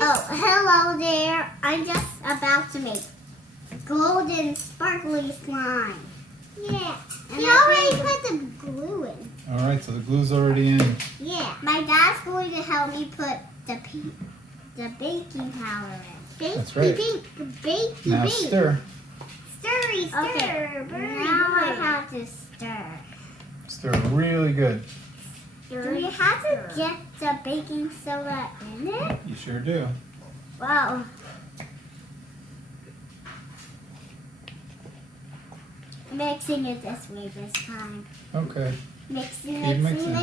Oh, hello there. I'm just about to make golden sparkly slime. Yeah. And you already put the glue in. Alright, so the glue's already in. Yeah. My dad's going to help me put the baking powder in. That's right. Now stir. Stirry, stir. Okay. Now I have to stir. Stir really good. Do we have to get the baking soda in it? You sure do. Wow. Mixing it this way this time. Okay. Mixing. I'm mixing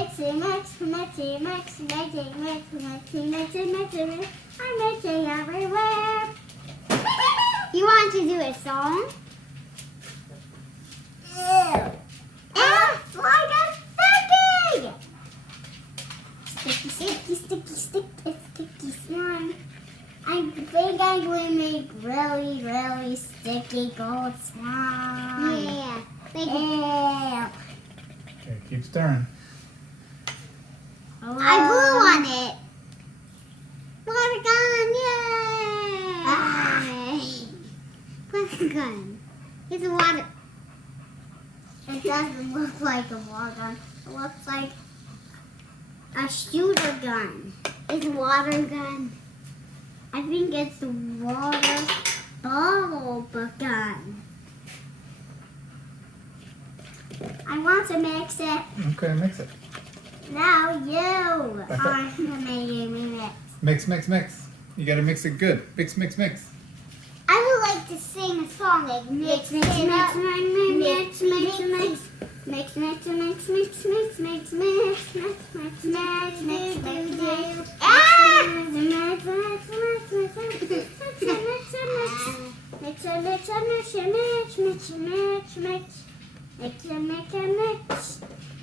everywhere. You want to do a song? Ew. It's like a sticky! Sticky slime. I think I'm going to make really, really sticky gold slime. Yeah. Yeah. Okay, keep stirring. I blew on it. Water gun, yay! Water gun. It's a water. It doesn't look like a water gun. It looks like a shooter gun. It's a water gun. I think it's a water bottle gun. I want to mix it. Okay, mix it. Now you are making me mix. Mix, mix, mix. You gotta mix it good. Mix, mix, mix. I would like to sing a song like mix, mix, mix, mix, mix, mix, mix, mix, mix, mix, mix, mix, mix, mix, mix, mix, mix, mix, mix, ah! Mix,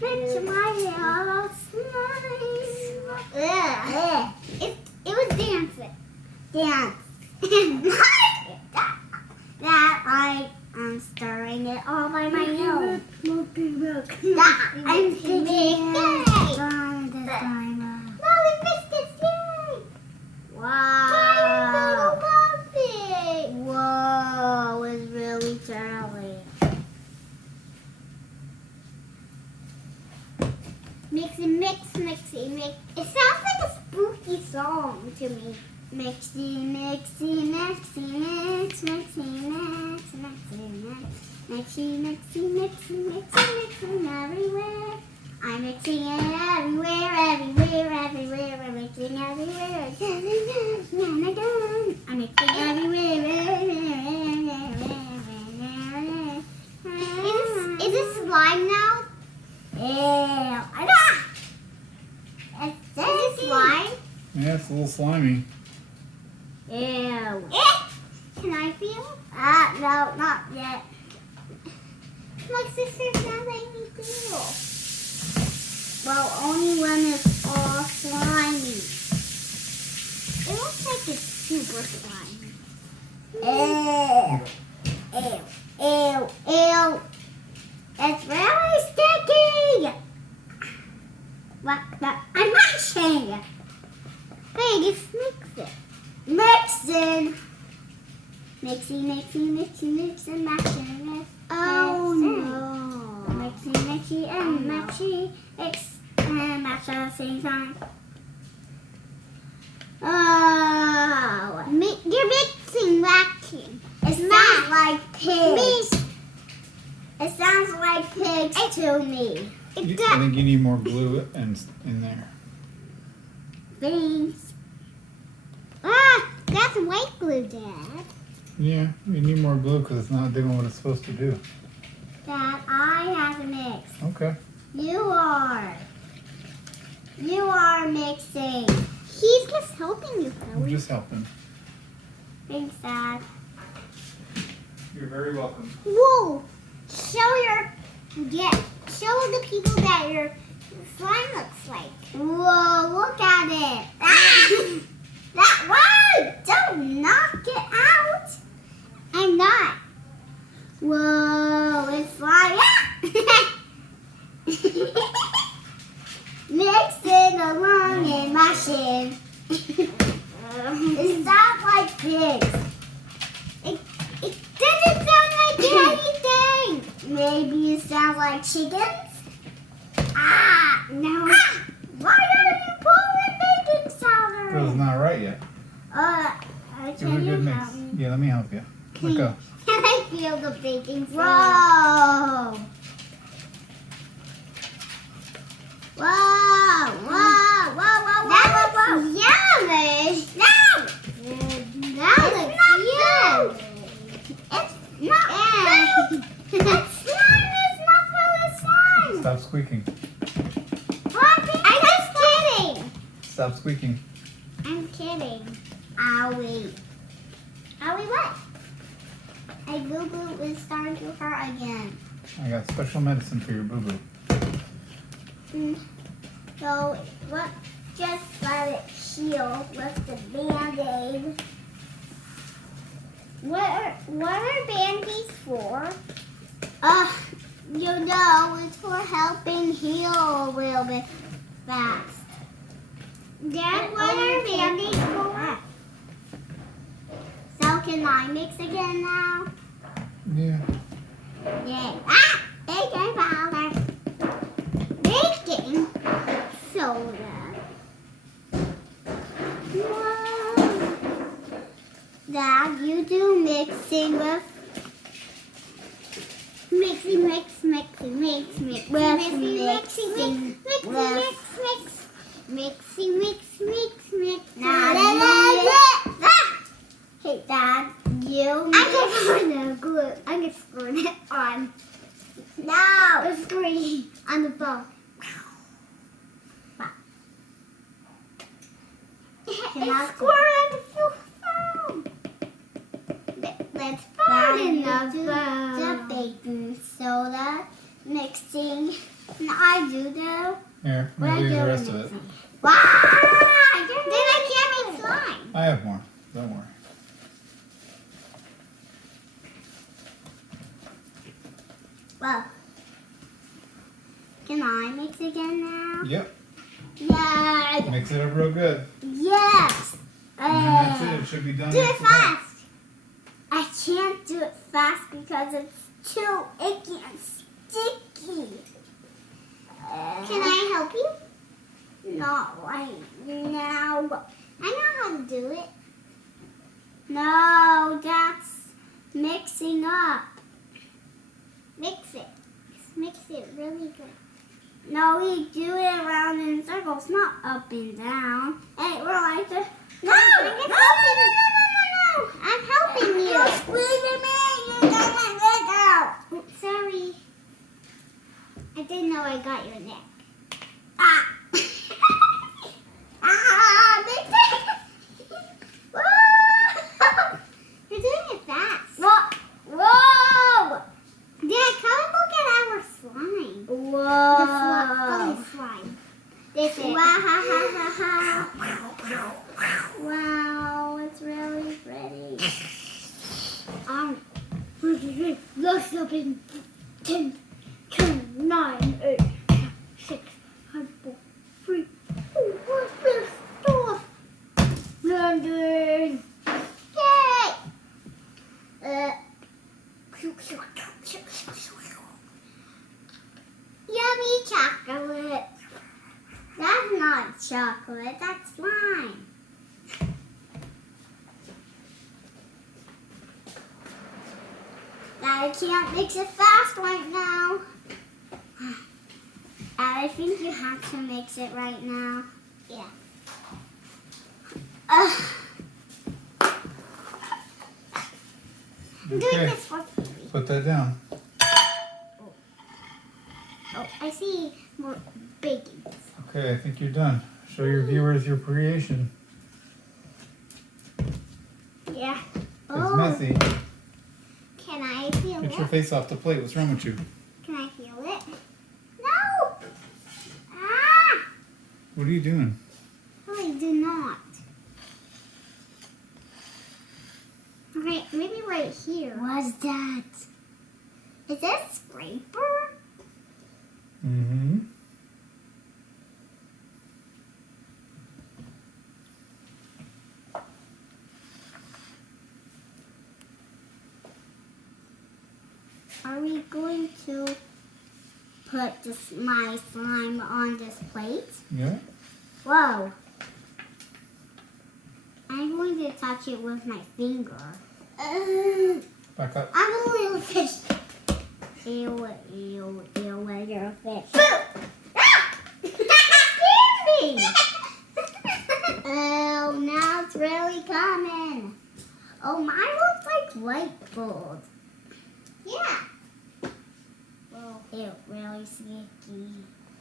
mix, my yellow slime. It was dancing. Dance. That I am stirring it all by my own. That I'm thinking. Molly biscuits, yay! Wow. Whoa, it's really jelly. Mixy, mix, mixy, mix. It sounds like a spooky song to me. Mixy, mixy, mixy, mix, mixy, mix, mixy, mix, mixy, mixy, mixy, mixy, mixing everywhere. I'm mixing it everywhere, everywhere, everywhere. I'm mixing everywhere. I'm mixing everywhere. Is this slime now? Ew. Is this slime? Yeah, it's a little slimy. Ew. Can I feel? No, not yet. My sister's not letting me feel. Well, only when it's all slimy. It looks like it's super slimy. Ew. Ew. Ew. Ew. It's really sticky. What? I'm mashing. Hey, just mix it. Mixing. Mixy, mixy, mixy, mixing, mashing it. Oh no. Mixy, mixy, and matchy. Mix and match at the same time. Oh. You're mixing vacuum. It sounds like pigs. It sounds like pigs to me. I think you need more glue in there. Thanks. Ah, that's white glue, Dad. Yeah, you need more glue because it's not doing what it's supposed to do. Dad, I have to mix. Okay. You are mixing. He's just helping you, Felly. I'm just helping. Thanks, Dad. You're very welcome. Whoa! Show the people that your slime looks like. Whoa! Look at it. Whoa! Don't knock it out. I'm not. Whoa! It's like mix it along and mash it. pigs. It doesn't sound like anything. Maybe it sounds like chickens. No. Why don't you pull the baking powder? Feels not right yet. Give it a good mix. Yeah, let me help you. Let go. Can I feel the baking powder? Whoa! Whoa! Whoa! Whoa! Whoa! That looks yummy. No! That looks yummy. It's not good. That slime is not really slime. Stop squeaking. I'm just kidding. Stop squeaking. I'm kidding. Owie. Owie what? My boo-boo is starting to hurt again. I got special medicine for your boo-boo. So, what? Just let it heal with the Band-Aid. What are Band-Aids for? You know, it's for helping heal a little bit fast. Dad, what are Band-Aids for? So can I mix again now? Yeah. Yay. Baking powder. Baking soda. Whoa. Dad, you do mixing with mixing, mix, mixing, mix, mix, mixing, mixing, mixing, mix, mix, mix. Hey, Dad, you. I'm gonna screw it on. No. The screen on the phone. It's squirt on the phone. Let's put in the baking soda mixing. And I do though. Here, let me use the rest of it. Wow! Then I can't make slime. I have more. Don't worry. Well, can I mix again now? Yep. Yeah. Mix it up real good. Yes. And then that's it. It should be done. Do it after that. fast. I can't do it fast because it's too icky and sticky. Can I help you? Not right now. I know how to do it. No, that's mixing up. Mix it. Mix it really good. No, we do it around in circles, not up and down. Hey, we're like this. No! I'm helping you. You're squeezing me. You got my leg out. Oh, sorry. I didn't know I got your neck. Mix it. Whoa! You're doing it fast. Whoa! Dad, come and look at our slime. Whoa! The slime. This is. Wow! Wow, it's really pretty. Let's open 10, 9, 8, 6, 5, 4, 3, 2, 1, this door. Landing. Yay! Yummy chocolate. That's not chocolate, that's slime. I can't mix it fast right now. I think you have to mix it right now. Yeah. I'm doing Okay. this for Felly. Put that down. Oh, I see more baking. Okay, I think you're done. Show your viewers your creation. Yeah. It's messy. Can I feel Get your it? face off the plate. What's wrong with you? Can I feel it? No! Ah! What are you doing? I do not. Okay, maybe right here. What's that? Is that a scraper? Mm-hmm. Are we going to put my slime on this plate? Yeah. Whoa. I'm going to touch it with my finger. Back up. I'm a little fish. Ew, ew, ew, where's your fish? Scared me! Oh, now it's really coming. Oh, mine looks like light bulb. Yeah. Well, it really sticky.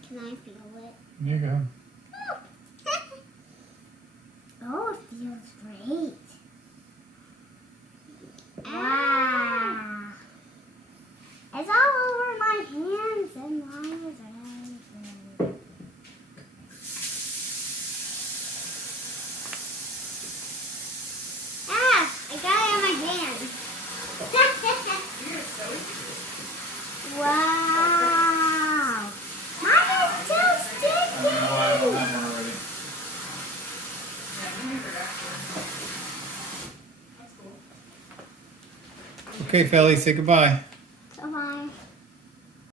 Can I feel it? You go. Oh, it feels great. Wow. It's all over my hands and mine is really good. Ah, I got it in my hand. Wow. Mine is too sticky. Okay, Felly, say goodbye.